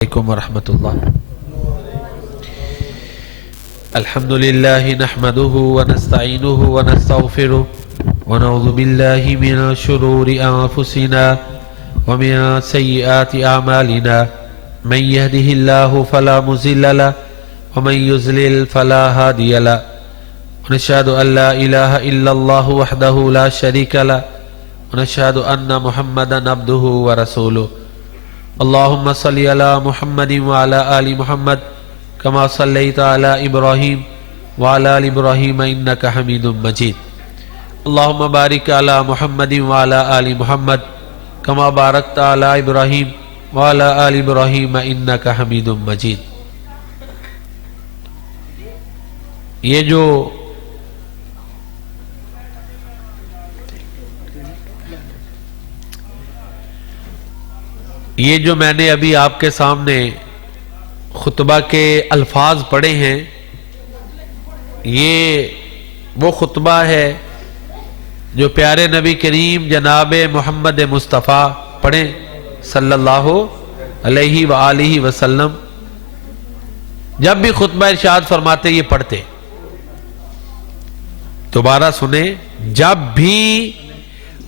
علیکم ورحمۃ اللہ۔ الحمد للہ نحمده ونستعینه ونستغفره ونعوذ باللہ من شرور انفسنا ومن سیئات اعمالنا من يهده الله فلا مضل له ومن يضلل فلا هادي له ونشهد ان لا اله الا الله وحده لا شريك له ونشهد ان محمدا عبده ورسوله۔ اللهم صل على محمد وعلى آل محمد كما صليت على إبراهيم وعلى آل إبراهيم إنك حميد مجيد۔ اللهم بارك على محمد وعلى آل محمد كما باركت على إبراهيم وعلى آل إبراهيم إنك حميد مجيد۔ یہ جو میں نے ابھی آپ کے سامنے خطبہ کے الفاظ پڑھے ہیں، یہ وہ خطبہ ہے جو پیارے نبی کریم جناب محمد مصطفیٰ پڑھیں صلی اللہ علیہ وآلہ وسلم، جب بھی خطبہ ارشاد فرماتے یہ پڑھتے۔ دوبارہ سنیں، جب بھی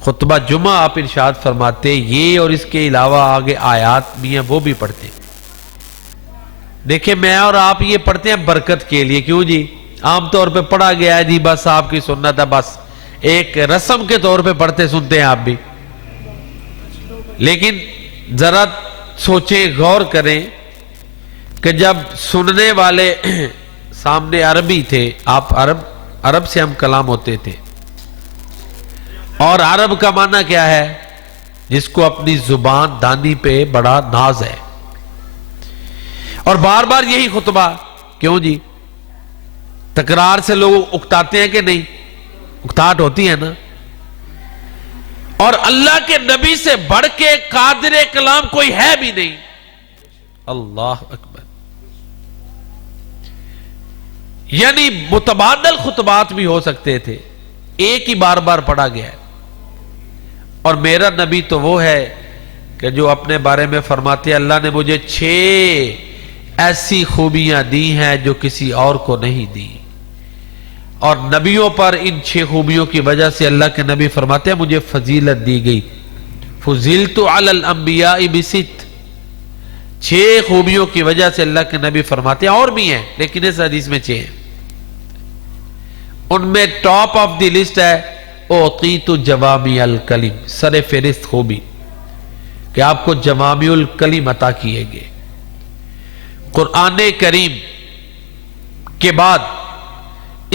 خطبہ جمعہ آپ ارشاد فرماتے یہ اور اس کے علاوہ آگے آیات بھی ہیں وہ بھی پڑھتے۔ دیکھیں میں اور آپ یہ پڑھتے ہیں برکت کے لیے، کیوں جی؟ عام طور پہ پڑھا گیا ہے جی، بس آپ کی سنت ہے، بس ایک رسم کے طور پہ پڑھتے سنتے ہیں آپ بھی۔ لیکن ذرا سوچیں، غور کریں کہ جب سننے والے سامنے عربی تھے، آپ عرب سے ہم کلام ہوتے تھے، اور عرب کا معنی کیا ہے؟ جس کو اپنی زبان دانی پہ بڑا ناز ہے، اور بار بار یہی خطبہ، کیوں جی؟ تکرار سے لوگ اکتاتے ہیں کہ نہیں؟ اکتاہٹ ہوتی ہے نا۔ اور اللہ کے نبی سے بڑھ کے قادر کلام کوئی ہے بھی نہیں۔ اللہ اکبر۔ یعنی متبادل خطبات بھی ہو سکتے تھے، ایک ہی بار بار پڑھا گیا ہے۔ اور میرا نبی تو وہ ہے کہ جو اپنے بارے میں فرماتے ہیں اللہ نے مجھے 6 ایسی خوبیاں دی ہیں جو کسی اور کو نہیں دی، اور نبیوں پر ان 6 خوبیوں کی وجہ سے اللہ کے نبی فرماتے ہیں مجھے فضیلت دی گئی۔ فضلت علی الانبیاء ب6، 6 خوبیوں کی وجہ سے اللہ کے نبی فرماتے ہیں، اور بھی ہیں لیکن اس حدیث میں 6 ہیں۔ ان میں ٹاپ آف دی لسٹ ہے اعطیت جوامع الکلم، سر فہرست خوبی کہ آپ کو جوامع الکلم عطا کیے گئے۔ قرآن کریم کے بعد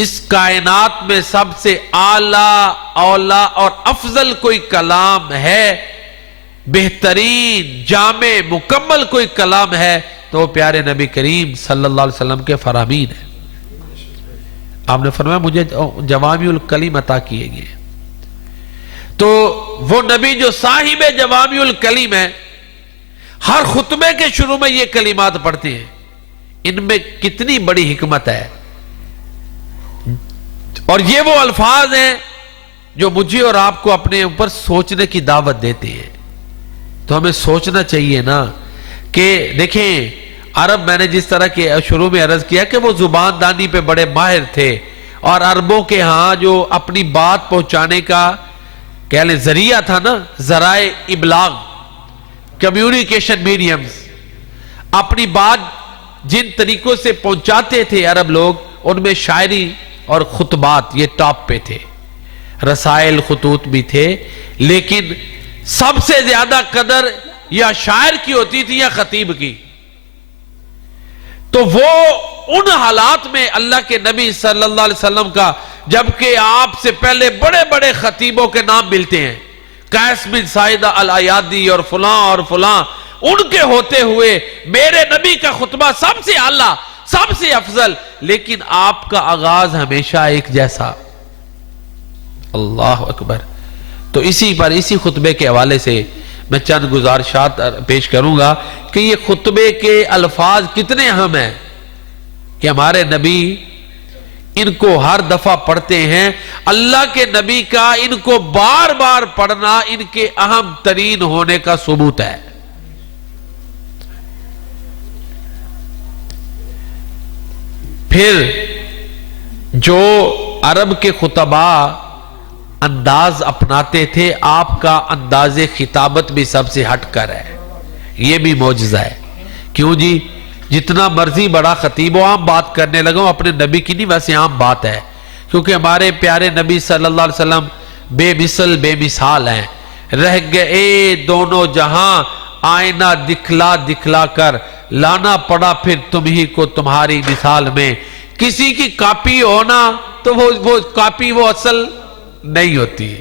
اس کائنات میں سب سے اعلیٰ اولا اور افضل کوئی کلام ہے، بہترین جامع مکمل کوئی کلام ہے تو وہ پیارے نبی کریم صلی اللہ علیہ وسلم کے فرامین ہے۔ آپ نے فرمایا مجھے جوامع الکلم عطا کیے گئے، تو وہ نبی جو صاحب جوامع الکلم ہے، ہر خطبے کے شروع میں یہ کلمات پڑھتے ہیں۔ ان میں کتنی بڑی حکمت ہے، اور یہ وہ الفاظ ہیں جو مجھے اور آپ کو اپنے اوپر سوچنے کی دعوت دیتے ہیں۔ تو ہمیں سوچنا چاہیے نا کہ دیکھیں عرب، میں نے جس طرح کے شروع میں عرض کیا کہ وہ زبان دانی پہ بڑے ماہر تھے، اور عربوں کے ہاں جو اپنی بات پہنچانے کا کہہ لیں ذریعہ تھا نا، ذرائع ابلاغ، کمیونیکیشن میڈیمز، اپنی بات جن طریقوں سے پہنچاتے تھے عرب لوگ، ان میں شاعری اور خطبات یہ ٹاپ پہ تھے، رسائل خطوط بھی تھے، لیکن سب سے زیادہ قدر یا شاعر کی ہوتی تھی یا خطیب کی۔ تو وہ ان حالات میں اللہ کے نبی صلی اللہ علیہ وسلم کا، جبکہ آپ سے پہلے بڑے بڑے خطیبوں کے نام ملتے ہیں، قیس بن ساعدہ الایادی اور فلاں اور فلاں، ان کے ہوتے ہوئے میرے نبی کا خطبہ سب سے اعلیٰ، سب سے افضل، لیکن آپ کا آغاز ہمیشہ ایک جیسا۔ اللہ اکبر۔ تو اسی خطبے کے حوالے سے میں چند گزارشات پیش کروں گا کہ یہ خطبے کے الفاظ کتنے اہم ہیں کہ ہمارے نبی ان کو ہر دفعہ پڑھتے ہیں۔ اللہ کے نبی کا ان کو بار بار پڑھنا ان کے اہم ترین ہونے کا ثبوت ہے۔ پھر جو عرب کے خطبہ انداز اپناتے تھے، آپ کا انداز خطابت بھی سب سے ہٹ کر ہے، یہ بھی معجزہ ہے۔ کیوں جی؟ جتنا مرضی بڑا خطیب و عام بات کرنے لگا ہوں، اپنے نبی کی نہیں، ویسے عام بات ہے، کیونکہ ہمارے پیارے نبی صلی اللہ علیہ وسلم بے مثل بے مثال ہیں۔ رہ گئے دونوں جہاں آئینہ دکھلا دکھلا کر، لانا پڑا پھر تمہیں کو تمہاری مثال میں۔ کسی کی کاپی ہونا تو وہ کاپی وہ اصل نہیں ہوتی،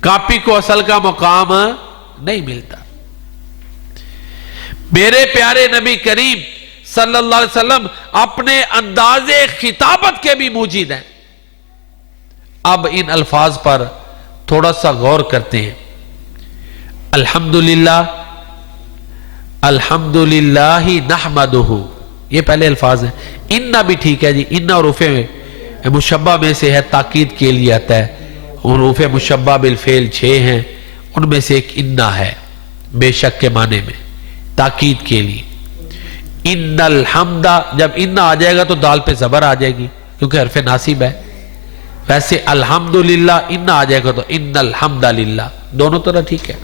کاپی کو اصل کا مقام نہیں ملتا۔ میرے پیارے نبی کریم صلی اللہ علیہ وسلم اپنے انداز خطابت کے بھی موجد ہیں۔ اب ان الفاظ پر تھوڑا سا غور کرتے ہیں۔ الحمدللہ، الحمدللہ نحمدہ، یہ پہلے الفاظ ہیں۔ انہ بھی ٹھیک ہے جی، انہ حروف مشبہ میں سے ہے، تاکید کے لیے آتا ہے۔ حروف مشبہ بالفعل 6 ہیں، ان میں سے ایک انہ ہے، بے شک کے معنی میں، تاکید کے لیے۔ ان الحمد، جب انہ آ جائے گا تو دال پہ زبر آ جائے گی کیونکہ حرف ناصب ہے۔ ویسے الحمدللہ انہ آ جائے گا تو ان الحمدللہ، دونوں طرح ٹھیک ہے۔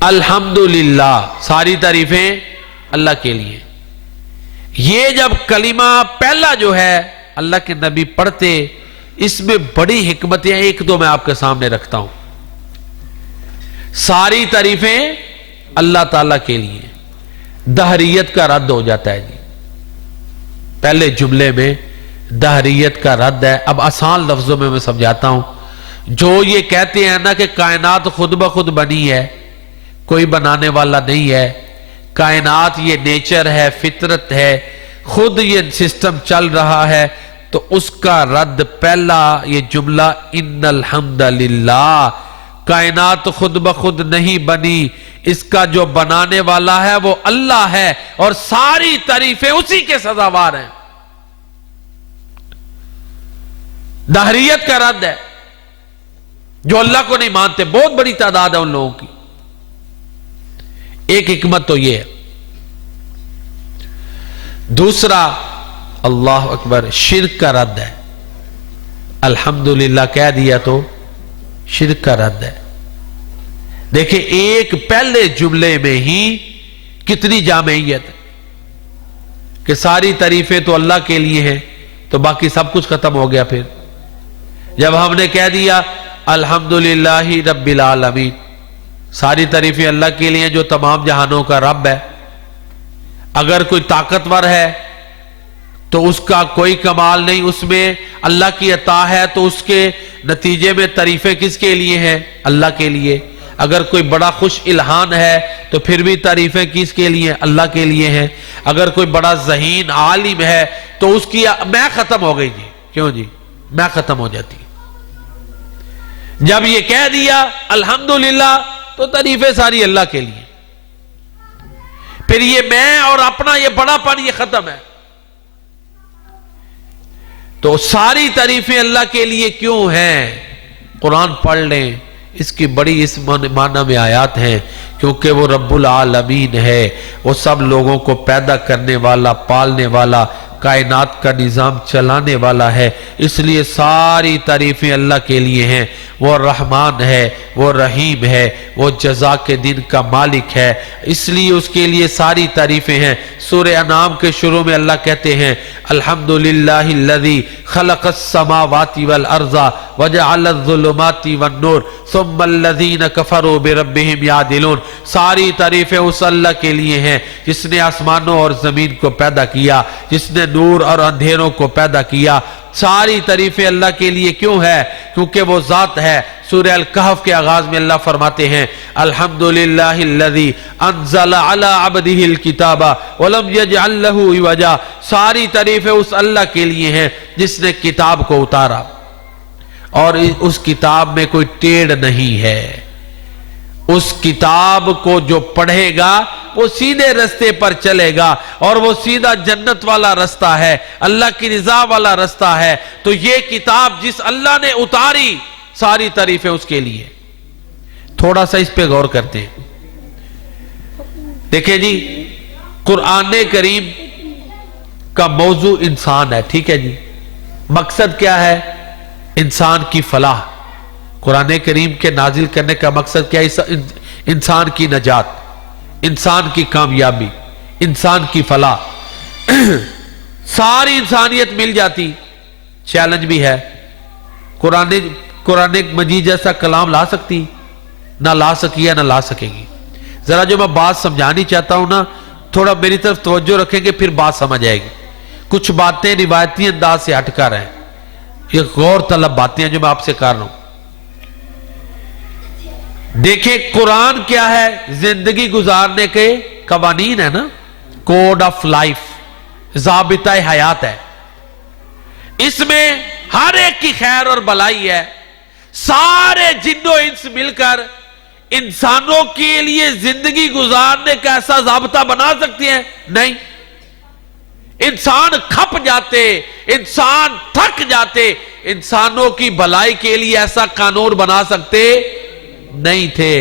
الحمدللہ، ساری تعریفیں اللہ کے لیے۔ یہ جب کلمہ پہلا جو ہے اللہ کے نبی پڑھتے، اس میں بڑی حکمتیں ہیں، ایک دو میں آپ کے سامنے رکھتا ہوں۔ ساری تعریفیں اللہ تعالیٰ کے لیے، دہریت کا رد ہو جاتا ہے جی۔ پہلے جملے میں دہریت کا رد ہے۔ اب آسان لفظوں میں سمجھاتا ہوں۔ جو یہ کہتے ہیں نا کہ کائنات خود بخود بنی ہے، کوئی بنانے والا نہیں ہے، کائنات یہ نیچر ہے، فطرت ہے، خود یہ سسٹم چل رہا ہے، تو اس کا رد پہلا یہ جملہ ان الحمدللہ، کائنات خود بخود نہیں بنی، اس کا جو بنانے والا ہے وہ اللہ ہے، اور ساری تعریفیں اسی کے سزاوار ہیں۔ دہریت کا رد ہے، جو اللہ کو نہیں مانتے، بہت بڑی تعداد ہے ان لوگوں کی۔ ایک حکمت تو یہ ہے۔ دوسرا، اللہ اکبر، شرک کا رد ہے۔ الحمدللہ کہہ دیا تو شرک کا رد ہے۔ دیکھیں ایک پہلے جملے میں ہی کتنی جامعیت ہے کہ ساری تعریفیں تو اللہ کے لیے ہیں، تو باقی سب کچھ ختم ہو گیا۔ پھر جب ہم نے کہہ دیا الحمدللہ رب العالمین، ساری تعریفیں اللہ کے لیے جو تمام جہانوں کا رب ہے۔ اگر کوئی طاقتور ہے تو اس کا کوئی کمال نہیں، اس میں اللہ کی عطا ہے، تو اس کے نتیجے میں تعریفیں کس کے لیے ہیں؟ اللہ کے لیے۔ اگر کوئی بڑا خوش الہان ہے تو پھر بھی تعریفیں کس کے لیے؟ اللہ کے لیے ہیں۔ اگر کوئی بڑا ذہین عالم ہے تو اس کی میں ختم ہو گئی جی، کیوں جی؟ میں ختم ہو جاتی۔ جب یہ کہہ دیا الحمدللہ تو تعریفیں ساری اللہ کے لیے، پھر یہ میں اور اپنا یہ بڑا پن یہ ختم ہے۔ تو ساری تعریفیں اللہ کے لیے کیوں ہیں؟ قرآن پڑھ لیں، اس کی بڑی اس معنی میں آیات ہیں، کیونکہ وہ رب العالمین ہے، وہ سب لوگوں کو پیدا کرنے والا، پالنے والا، کائنات کا نظام چلانے والا ہے، اس لیے ساری تعریفیں اللہ کے لیے ہیں۔ وہ رحمان ہے، وہ رحیم ہے، وہ جزا کے دن کا مالک ہے، اس لیے اس کے لیے ساری تعریفیں ہیں۔ سورہ انعام کے شروع میں اللہ کہتے ہیں الحمدللہ الذی خلق السماوات والارض وجعل الظلمات والنور ثم الذین کفروا بربہم یعدلون۔ ساری تعریفیں اس اللہ کے لیے ہیں جس نے آسمانوں اور زمین کو پیدا کیا، جس نے نور اور اندھیروں کو پیدا کیا۔ ساری تعریفیں اللہ کے لیے کیوں ہے؟ کیونکہ وہ ذات ہے۔ سورہ الکہف کے آغاز میں اللہ فرماتے ہیں الحمدللہ الذی انزل علی عبدہ الکتاب ولم یجعل لہ عوجا۔ ساری تعریفیں اس اللہ کے لیے ہیں جس نے کتاب کو اتارا اور اس کتاب میں کوئی ٹیڑھ نہیں ہے۔ اس کتاب کو جو پڑھے گا وہ سیدھے رستے پر چلے گا، اور وہ سیدھا جنت والا رستہ ہے، اللہ کی رضا والا رستہ ہے۔ تو یہ کتاب جس اللہ نے اتاری، ساری تعریفیں اس کے لیے۔ تھوڑا سا اس پہ غور کرتے ہیں۔ دیکھیں جی، قرآن کریم کا موضوع انسان ہے. ٹھیک ہے جی, مقصد کیا ہے؟ انسان کی فلاح. قرآن کریم کے نازل کرنے کا مقصد کیا ہے؟ انسان کی نجات, انسان کی کامیابی, انسان کی فلاح. ساری انسانیت مل جاتی. چیلنج بھی ہے, قرآن مجید جیسا کلام لا سکتی؟ نہ لا سکی ہے نہ لا سکے گی. ذرا جو میں بات سمجھانی چاہتا ہوں نا, تھوڑا میری طرف توجہ رکھیں گے, پھر بات سمجھ آئے گی. کچھ باتیں روایتی انداز سے ہٹ کر ہیں, یہ غور طلب باتیں ہیں جو میں آپ سے کر رہا ہوں. دیکھیں قرآن کیا ہے؟ زندگی گزارنے کے قوانین ہے نا, کوڈ آف لائف, ضابطہ حیات ہے. اس میں ہر ایک کی خیر اور بلائی ہے. سارے جن و انس مل کر انسانوں کے لیے زندگی گزارنے کا ایسا ضابطہ بنا سکتے ہیں؟ نہیں. انسان کھپ جاتے, انسان تھک جاتے, انسانوں کی بھلائی کے لیے ایسا قانون بنا سکتے نہیں تھے.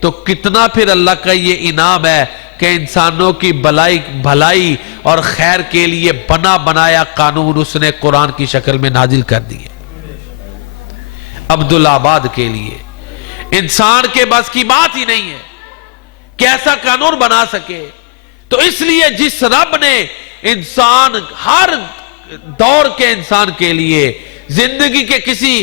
تو کتنا پھر اللہ کا یہ انعام ہے کہ انسانوں کی بھلائی اور خیر کے لیے بنا بنایا قانون اس نے قرآن کی شکل میں نازل کر دیے عبدالآباد کے لیے. انسان کے بس کی بات ہی نہیں ہے کہ ایسا قانون بنا سکے. تو اس لیے جس رب نے انسان, ہر دور کے انسان کے لیے, زندگی کے کسی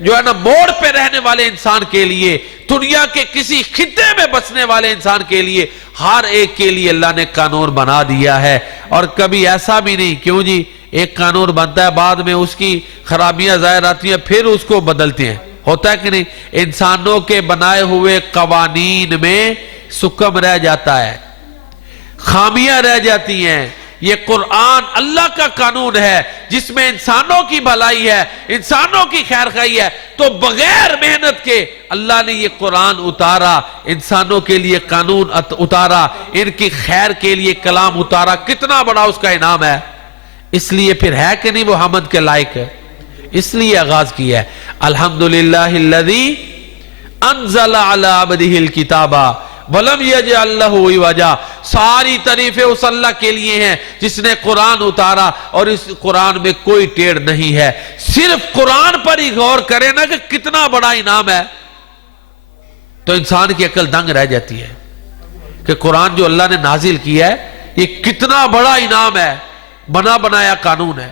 جو ہے نا موڑ پہ رہنے والے انسان کے لیے, دنیا کے کسی خطے میں بسنے والے انسان کے لیے, ہر ایک کے لیے اللہ نے قانون بنا دیا ہے. اور کبھی ایسا بھی نہیں, کیوں جی, ایک قانون بنتا ہے, بعد میں اس کی خرابیاں ظاہر آتی ہیں, پھر اس کو بدلتے ہیں. ہوتا ہے کہ نہیں؟ انسانوں کے بنائے ہوئے قوانین میں سکم رہ جاتا ہے, خامیاں رہ جاتی ہیں. یہ قرآن اللہ کا قانون ہے جس میں انسانوں کی بھلائی ہے, انسانوں کی خیر خواہی ہے. تو بغیر محنت کے اللہ نے یہ قرآن اتارا, انسانوں کے لیے قانون اتارا, ان کی خیر کے لیے کلام اتارا. کتنا بڑا اس کا انعام ہے. اس لیے پھر ہے کہ نہیں وہ حمد کے لائق ہے. اس لیے آغاز کیا ہے الحمدللہ الذی انزل علی عبدہ الکتاب وَلَمْ يَجْعَلْ لَهُ عِوَجًا. ساری تعریفیں اس اللہ کے لیے ہیں جس نے قرآن اتارا اور اس قرآن میں کوئی ٹیڑھ نہیں ہے. صرف قرآن پر ہی غور کرے نا کہ کتنا بڑا انعام ہے, تو انسان کی عقل دنگ رہ جاتی ہے کہ قرآن جو اللہ نے نازل کیا ہے یہ کتنا بڑا انعام ہے. بنا بنایا قانون ہے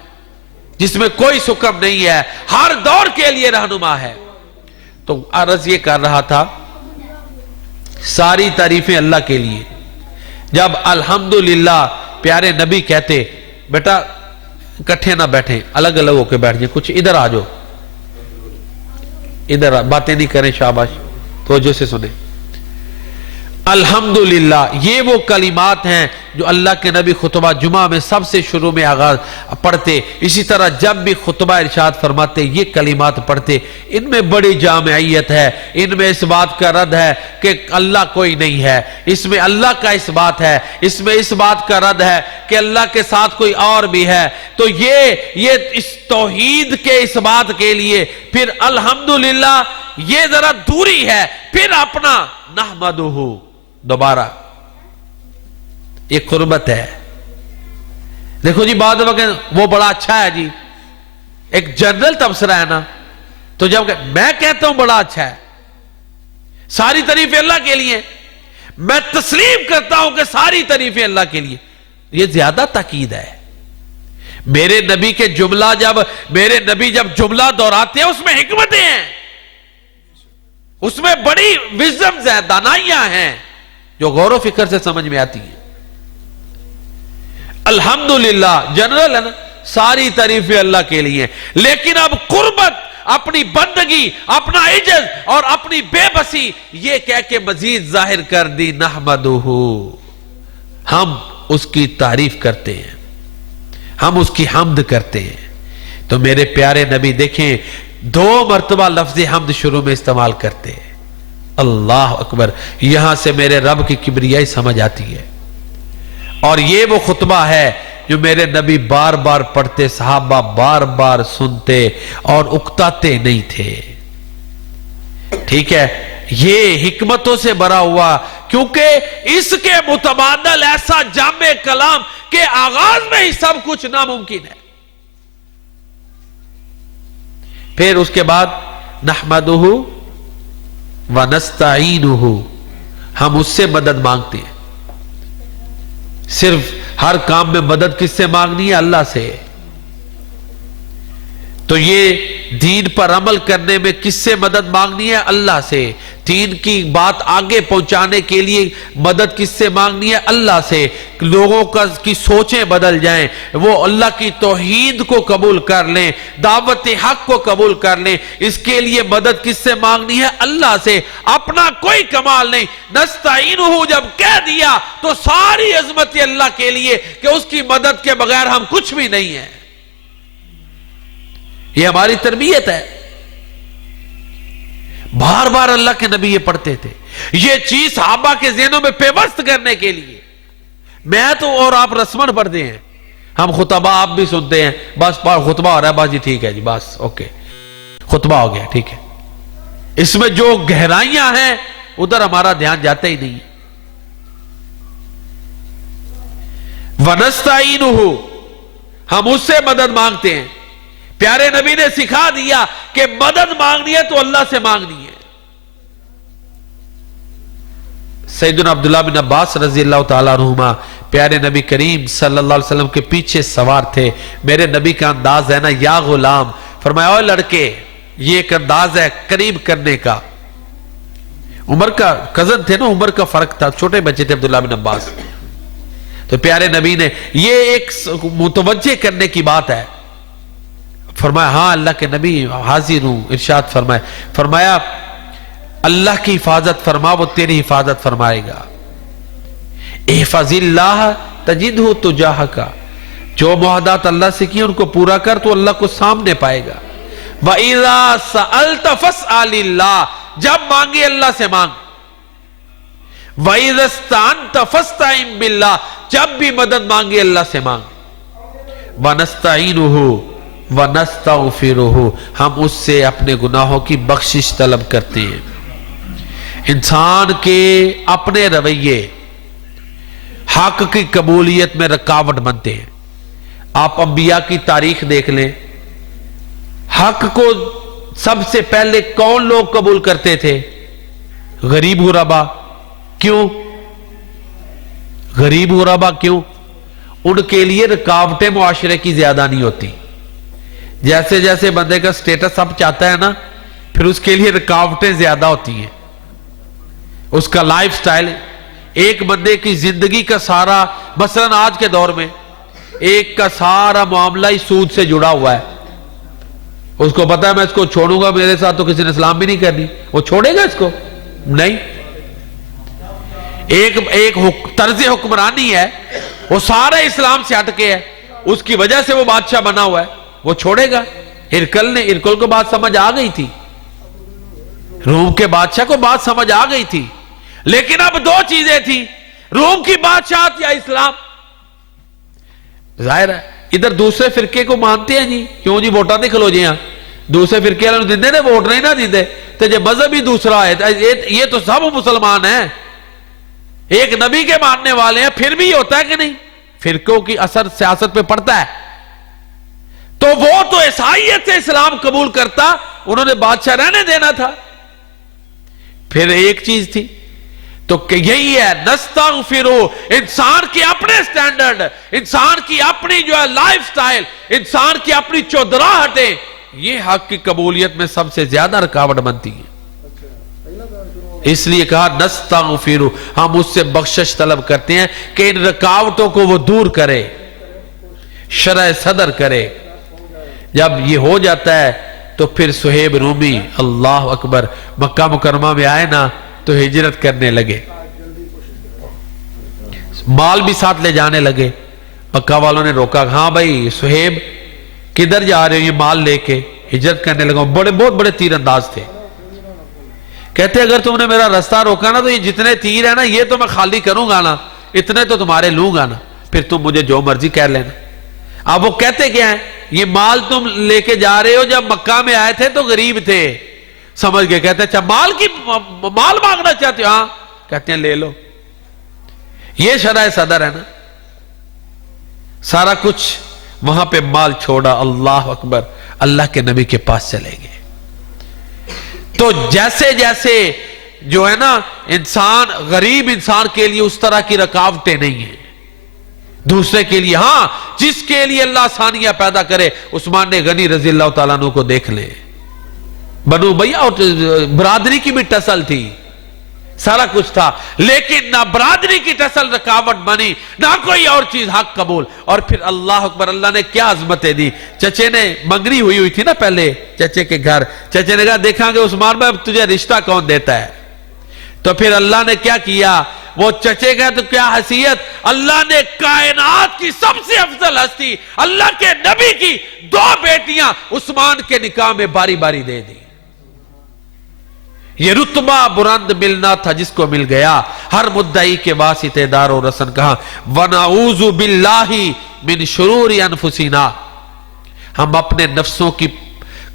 جس میں کوئی سکم نہیں ہے, ہر دور کے لیے رہنما ہے. تو عرض یہ کر رہا تھا, ساری تعریفیں اللہ کے لیے. جب الحمدللہ پیارے نبی کہتے, بیٹا کٹھے نہ بیٹھیں, الگ الگ ہو کے بیٹھ جائیں, کچھ ادھر آ جاؤ, ادھر باتیں نہیں کریں, شاباش, توجہ سے سنیں. الحمدللہ یہ وہ کلمات ہیں جو اللہ کے نبی خطبہ جمعہ میں سب سے شروع میں آغاز پڑھتے. اسی طرح جب بھی خطبہ ارشاد فرماتے یہ کلمات پڑھتے. ان میں بڑی جامعیت ہے, ان میں اس بات کا رد ہے کہ اللہ کوئی نہیں ہے, اس میں اللہ کا اس بات ہے, اس میں اس بات کا رد ہے کہ اللہ کے ساتھ کوئی اور بھی ہے. تو یہ اس توحید کے اس بات کے لیے پھر الحمدللہ یہ ذرا دوری ہے. پھر اپنا نحمدہ دوبارہ یہ قربت ہے. دیکھو جی بعد وقت وہ بڑا اچھا ہے جی, ایک جنرل تبصرہ ہے نا, تو جب میں کہتا ہوں بڑا اچھا ہے, ساری تعریفیں اللہ کے لیے, میں تسلیم کرتا ہوں کہ ساری تعریفیں اللہ کے لیے, یہ زیادہ تاکید ہے. میرے نبی کے جملہ میرے نبی جب جملہ دہراتے ہیں اس میں حکمتیں ہیں, اس میں بڑی وزڈمز ہیں, دانائیاں ہیں جو غور و فکر سے سمجھ میں آتی ہیں. الحمدللہ جنرل ہے نا, ساری تعریفیں اللہ کے لیے. لیکن اب قربت, اپنی بندگی, اپنا عجز اور اپنی بے بسی یہ کہہ کے مزید ظاہر کر دی, نحمدہ, ہم اس کی تعریف کرتے ہیں, ہم اس کی حمد کرتے ہیں. تو میرے پیارے نبی دیکھیں 2 مرتبہ لفظ حمد شروع میں استعمال کرتے ہیں. اللہ اکبر, یہاں سے میرے رب کی کبریائی سمجھ آتی ہے. اور یہ وہ خطبہ ہے جو میرے نبی بار بار پڑھتے, صحابہ بار بار سنتے اور اکتاتے نہیں تھے. ٹھیک ہے, یہ حکمتوں سے بھرا ہوا کیونکہ اس کے متبادل ایسا جامع کلام کہ آغاز میں ہی سب کچھ ناممکن ہے. پھر اس کے بعد نحمدہ ونستعینہ، ہم اس سے مدد مانگتے ہیں. صرف ہر کام میں مدد کس سے مانگنی ہے؟ اللہ سے. تو یہ دین پر عمل کرنے میں کس سے مدد مانگنی ہے؟ اللہ سے. دین کی بات آگے پہنچانے کے لیے مدد کس سے مانگنی ہے؟ اللہ سے. لوگوں کی سوچیں بدل جائیں، وہ اللہ کی توحید کو قبول کر لیں، دعوت حق کو قبول کر لیں، اس کے لیے مدد کس سے مانگنی ہے؟ اللہ سے. اپنا کوئی کمال نہیں. نستعینہ جب کہہ دیا تو ساری عظمت اللہ کے لیے کہ اس کی مدد کے بغیر ہم کچھ بھی نہیں ہیں. یہ ہماری تربیت ہے. بار بار اللہ کے نبی یہ پڑھتے تھے. یہ چیز صحابہ کے ذہنوں میں پیوست کرنے کے لیے. میں تو اور آپ رسمن پڑھتے ہیں، ہم خطبہ آپ بھی سنتے ہیں، بس خطبہ ہو رہا ہے، بس جی ٹھیک ہے جی، بس اوکے خطبہ ہو گیا ٹھیک ہے. اس میں جو گہرائیاں ہیں ادھر ہمارا دھیان جاتا ہی نہیں. وَنَسْتَعِينُهُ، ہم اس سے مدد مانگتے ہیں. پیارے نبی نے سکھا دیا کہ مدد مانگنی ہے تو اللہ سے مانگنی ہے. سیدنا عبداللہ بن عباس رضی اللہ تعالیٰ عنہما پیارے نبی کریم صلی اللہ علیہ وسلم کے پیچھے سوار تھے. میرے نبی کا انداز ہے نا، یا غلام، فرمایا اوہ لڑکے، یہ ایک انداز ہے قریب کرنے کا. عمر کا کزن تھے نا، عمر کا فرق تھا، چھوٹے بچے تھے عبداللہ بن عباس. تو پیارے نبی نے یہ ایک متوجہ کرنے کی بات ہے. فرمایا ہاں اللہ کے نبی حاضر ہوں. ارشاد فرمایا اللہ کی حفاظت فرما، وہ تیری حفاظت فرمائے گا. احفظ اللہ تجدہ تجاہک، جو معاہدات اللہ سے کی ان کو پورا کر تو اللہ کو سامنے پائے گا. وَإِذَا سَأَلْتَ فَاسْأَلِ اللَّهِ، جب مانگے اللہ سے مانگ. وَإِذَا اسْتَعَنْتَ فَاسْتَعِنْ بِاللَّهِ، جب بھی مدد مانگے اللہ سے مانگ. وَنَسْتَعِينُهُ وَنَسْتَغْفِرُهُ، ہم اس سے اپنے گناہوں کی بخشش طلب کرتے ہیں. انسان کے اپنے رویے حق کی قبولیت میں رکاوٹ بنتے ہیں. آپ انبیاء کی تاریخ دیکھ لیں، حق کو سب سے پہلے کون لوگ قبول کرتے تھے؟ غریب غربا. کیوں غریب غربا؟ کیوں؟ ان کے لیے رکاوٹیں معاشرے کی زیادہ نہیں ہوتی. جیسے جیسے بندے کا سٹیٹس اب چاہتا ہے نا، پھر اس کے لیے رکاوٹیں زیادہ ہوتی ہیں. اس کا لائف سٹائل، ایک بندے کی زندگی کا سارا، مثلا آج کے دور میں ایک کا سارا معاملہ ہی سود سے جڑا ہوا ہے. اس کو پتا ہے میں اس کو چھوڑوں گا، میرے ساتھ تو کسی نے اسلام بھی نہیں کرنی. وہ چھوڑے گا اس کو؟ نہیں. ایک طرز حکمرانی ہے، وہ سارا اسلام سے ہٹ کے ہے، اس کی وجہ سے وہ بادشاہ بنا ہوا ہے، وہ چھوڑے گا؟ ہرکل کو بات سمجھ آ گئی تھی، روم کے بادشاہ کو بات سمجھ آ گئی تھی. لیکن اب دو چیزیں تھی، روم کی بادشاہت یا اسلام. ظاہر ہے ادھر دوسرے فرقے کو مانتے ہیں جی، کیوں جی ووٹاں نہیں کھلو جی. ہاں دوسرے فرقے والوں دیندے نے ووٹ نہیں نہ دیندے تو جی مذہب ہی دوسرا ہے. یہ تو سب مسلمان ہیں، ایک نبی کے ماننے والے ہیں، پھر بھی یہ ہوتا ہے کہ نہیں؟ فرقوں کی اثر سیاست پہ پڑتا ہے. تو وہ تو عیسائیت سے اسلام قبول کرتا، انہوں نے بادشاہ رہنے دینا تھا. پھر ایک چیز تھی تو یہی ہے نستغفرو، انسان کی اپنے سٹینڈرڈ، انسان کی اپنی جو ہے لائف سٹائل، انسان کی اپنی چودراہٹیں، یہ حق کی قبولیت میں سب سے زیادہ رکاوٹ بنتی ہے. اس لیے کہا نستغفرو، ہم اس سے بخشش طلب کرتے ہیں کہ ان رکاوٹوں کو وہ دور کرے، شرح صدر کرے. جب یہ ہو جاتا ہے تو پھر صہیب رومی اللہ اکبر مکہ مکرمہ میں آئے نا تو ہجرت کرنے لگے، مال بھی ساتھ لے جانے لگے. مکہ والوں نے روکا، ہاں بھائی صہیب کدھر جا رہے ہو؟ یہ مال لے کے ہجرت کرنے لگا. بہت بڑے تیر انداز تھے. کہتے اگر تم نے میرا رستہ روکا نا تو یہ جتنے تیر ہیں نا یہ تو میں خالی کروں گا نا، اتنے تو تمہارے لوں گا نا، پھر تم مجھے جو مرضی کہہ لینا. اب وہ کہتے کیا ہیں؟ یہ مال تم لے کے جا رہے ہو، جب مکہ میں آئے تھے تو غریب تھے، سمجھ گئے. کہتے اچھا مال مانگنا چاہتے ہو؟ ہاں. کہتے ہیں لے لو. یہ شرح صدر ہے نا. سارا کچھ وہاں پہ مال چھوڑا, اللہ اکبر, اللہ کے نبی کے پاس چلے گئے. تو جیسے جیسے جو ہے نا انسان, غریب انسان کے لیے اس طرح کی رکاوٹیں نہیں ہیں. دوسرے کے لیے ہاں, جس کے لیے اللہ آسانیاں پیدا کرے. عثمان غنی رضی اللہ تعالیٰ عنہ کو دیکھ لیں, بنو بھیا اور برادری کی بھی ٹسل تھی, سارا کچھ تھا, لیکن نہ برادری کی ٹسل رکاوٹ بنی, نہ کوئی اور چیز حق قبول. اور پھر اللہ اکبر, اللہ نے کیا عظمتیں دی. چچے نے منگنی ہوئی تھی نا پہلے چچے کے گھر, چچے نے کہا دیکھاں گے عثمان بھائی تجھے رشتہ کون دیتا ہے. تو پھر اللہ نے کیا کیا, وہ چچے کا تو کیا حیثیت, اللہ نے کائنات کی سب سے افضل ہستی اللہ کے نبی کی 2 بیٹیاں عثمان کے نکاح میں باری باری دے دی. یہ رتبہ بلند ملنا تھا جس کو مل گیا. ہر مدعی کے واسطے دار و رسن کہا وَنَعُوذُ بِاللَّهِ مِن شُرُورِ أَنفُسِنَا, ہم اپنے نفسوں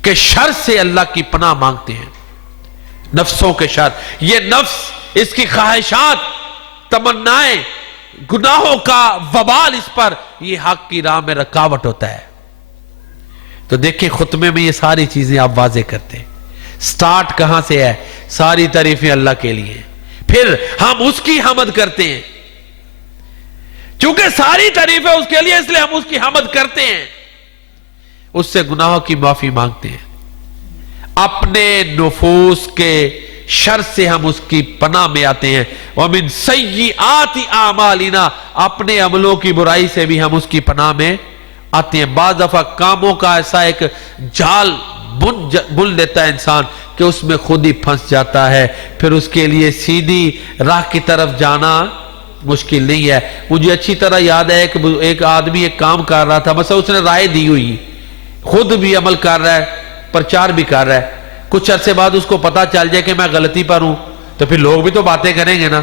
کے شر سے اللہ کی پناہ مانگتے ہیں. نفسوں کے شر, یہ نفس, اس کی خواہشات, تمنائیں, گناہوں کا وبال اس پر, یہ حق کی راہ میں رکاوٹ ہوتا ہے. تو دیکھیں خطبے میں یہ ساری چیزیں آپ واضح کرتے ہیں. سٹارٹ کہاں سے ہے, ساری تعریفیں اللہ کے لیے, پھر ہم اس کی حمد کرتے ہیں. چونکہ ساری تعریفیں اس کے لیے, اس لیے ہم اس کی حمد کرتے ہیں. اس سے گناہوں کی معافی مانگتے ہیں. اپنے نفوس کے شر سے ہم اس کی پناہ میں آتے ہیں. وَمِن سَيِّئَاتِ أَعْمَالِنَا, اپنے عملوں کی برائی سے بھی ہم اس کی پناہ میں آتے ہیں. بعض دفعہ کاموں کا ایسا ایک جال بن لیتا ہے انسان کہ اس میں خود ہی پھنس جاتا ہے, پھر اس کے لیے سیدھی راہ کی طرف جانا مشکل نہیں ہے. مجھے اچھی طرح یاد ہے ایک آدمی ایک کام کر رہا تھا, مثلا اس نے رائے دی ہوئی, خود بھی عمل کر رہا ہے, پرچار بھی کر رہا ہے. کچھ عرصے بعد اس کو پتا چل جائے کہ میں غلطی پر ہوں, تو پھر لوگ بھی تو باتیں کریں گے نا.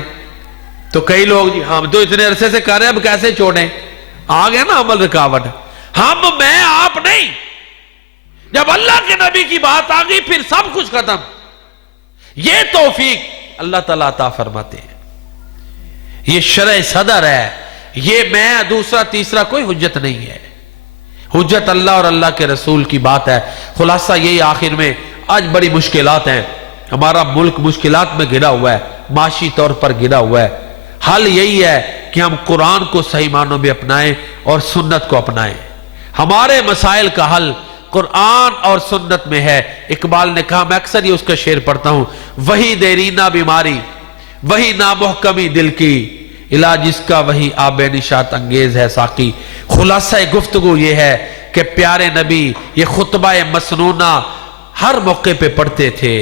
تو کئی لوگ جی ہم تو اتنے عرصے سے کر رہے ہیں, اب کیسے چھوڑیں, آ گیا نا عمل رکاوٹ. ہم, میں, آپ نہیں. جب اللہ کے نبی کی بات آ گئی پھر سب کچھ ختم. یہ توفیق اللہ تعالیٰ عطا فرماتے ہیں. یہ شرع صدر ہے, یہ میں دوسرا تیسرا کوئی حجت نہیں ہے. حجت اللہ اور اللہ کے رسول کی بات ہے. خلاصہ یہی آخر میں, آج بڑی مشکلات ہیں, ہمارا ملک مشکلات میں گرا ہوا ہے, معاشی طور پر گرا ہوا ہے. حل یہی ہے کہ ہم قرآن کو صحیح معنوں میں اپنائیں اور سنت کو اپنائیں. ہمارے مسائل کا حل قرآن اور سنت میں ہے. اقبال نے کہا, میں اکثر یہ اس کا شعر پڑھتا ہوں, وہی دیرینہ بیماری, وہی نامحکمی دل کی, علاج اس کا وہی آب نشاط انگیز ہے ساقی. خلاصہ گفتگو یہ ہے کہ پیارے نبی یہ خطبہ مسنونہ ہر موقع پہ پڑھتے تھے.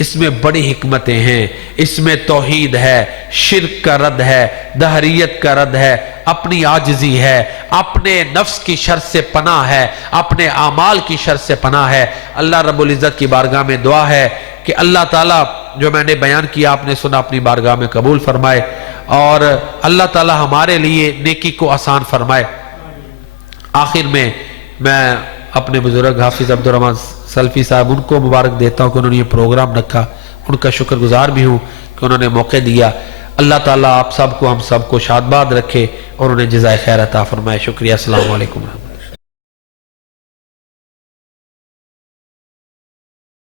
اس میں بڑی حکمتیں ہیں, اس میں توحید ہے, شرک کا رد ہے, دہریت کا رد ہے, اپنی عاجزی ہے, اپنے نفس کی شر سے پناہ ہے, اپنے اعمال کی شر سے پناہ ہے. اللہ رب العزت کی بارگاہ میں دعا ہے کہ اللہ تعالیٰ جو میں نے بیان کیا آپ نے سنا, اپنی بارگاہ میں قبول فرمائے, اور اللہ تعالیٰ ہمارے لیے نیکی کو آسان فرمائے. آخر میں اپنے بزرگ حافظ عبدالرحمن سلفی صاحب, ان کو مبارک دیتا ہوں کہ انہوں نے یہ پروگرام رکھا, ان کا شکر گزار بھی ہوں کہ انہوں نے موقع دیا. اللہ تعالیٰ آپ سب کو, ہم سب کو شاد باد رکھے اور انہیں جزائے خیر عطا فرمائے. شکریہ. السلام علیکم.